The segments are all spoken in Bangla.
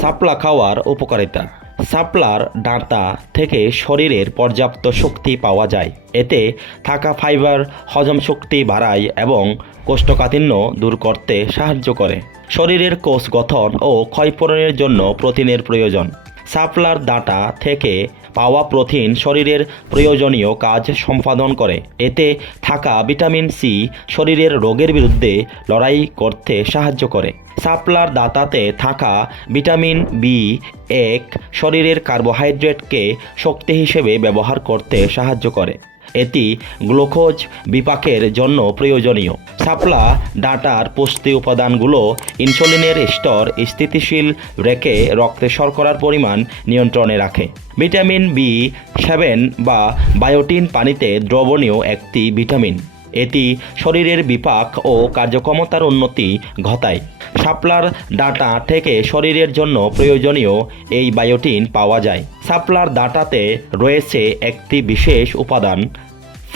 শাপলা খাওয়ার উপকারিতা। সাপলার ডাঁটা থেকে শরীরের পর্যাপ্ত শক্তি পাওয়া যায়। এতে থাকা ফাইবার, হজম শক্তি বাড়ায় এবং কোষ্ঠকাঠিন্য দূর করতে সাহায্য করে। শরীরের কোষ গঠন ও ক্ষয়পূরণের জন্য প্রোটিনের প্রয়োজন। শাপলার ডাঁটা থেকে পাওয়া প্রোটিন শরীরের প্রয়োজনীয় কাজ সম্পাদন করে। এতে থাকা ভিটামিন সি শরীরের রোগের বিরুদ্ধে লড়াই করতে সাহায্য করে। সাপলার দাতাতে থাকা ভিটামিন বি এক শরীরের কার্বোহাইড্রেটকে শক্তি হিসেবে ব্যবহার করতে সাহায্য করে। এটি গ্লুকোজ বিপাকের জন্য প্রয়োজনীয়। সাপলা ডাটার পুষ্টি উপাদানগুলো ইনসুলিনের স্তর স্থিতিশীল রেখে রক্তে শর্করার পরিমাণ নিয়ন্ত্রণে রাখে। ভিটামিন বি সেভেন বা বায়োটিন পানিতে দ্রবণীয় একটি ভিটামিন। এটি শরীরের বিপাক ও কার্যক্ষমতার উন্নতি ঘটায়। সাপলার ডাটা থেকে শরীরের জন্য প্রয়োজনীয় এই বায়োটিন পাওয়া যায়। সাপলার ডাটাতে রয়েছে একটি বিশেষ উপাদান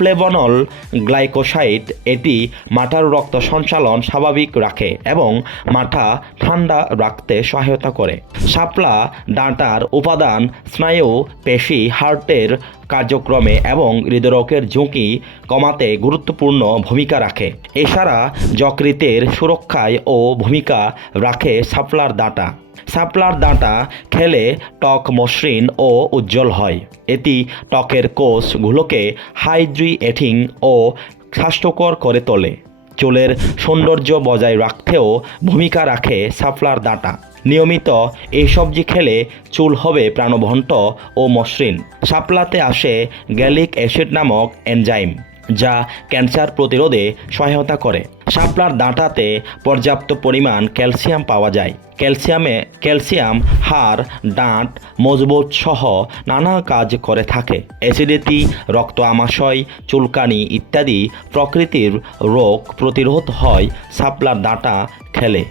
ফ্লেভনল গ্লাইকোসাইড এটি মাথার রক্ত সঞ্চালন স্বাভাবিক রাখে এবং মাথা ঠান্ডা রাখতে সহায়তা করে। শাপলা ডাঁটার উপাদান স্নায়ু, পেশি, হার্টের কার্যক্রমে এবং হৃদরোগের ঝুঁকি কমাতে গুরুত্বপূর্ণ ভূমিকা রাখে। এছাড়া যকৃতের সুরক্ষায় ও ভূমিকা রাখে শাপলার ডাঁটা। শাপলার ডাঁটা খেলে ত্বক মসৃণ ও উজ্জ্বল হয়। এটি ত্বকের কোষগুলোকে হাইড্রিয়েটিং ও স্বাস্থ্যকর করে তোলে। চুলের সৌন্দর্য বজায় রাখতেও ভূমিকা রাখে শাপলার ডাঁটা নিয়মিত এই সবজি খেলে চুল হবে প্রাণবন্ত ও মসৃণ। শাপলাতে আসে গ্যালিক অ্যাসিড নামক এনজাইম। যা ক্যান্সার প্রতিরোধে সহায়তা করে। শাপলার ডাঁটাতে পর্যাপ্ত পরিমাণ ক্যালসিয়াম পাওয়া যায়। ক্যালসিয়ামে ক্যালসিয়াম, হাড় ডাঁট মজবুত সহ নানা কাজ করে থাকে। অ্যাসিডিটি রক্ত আমাশয় চুলকানি ইত্যাদি প্রকৃতির রোগ প্রতিরোধ হয় শাপলার ডাঁটা খেলে।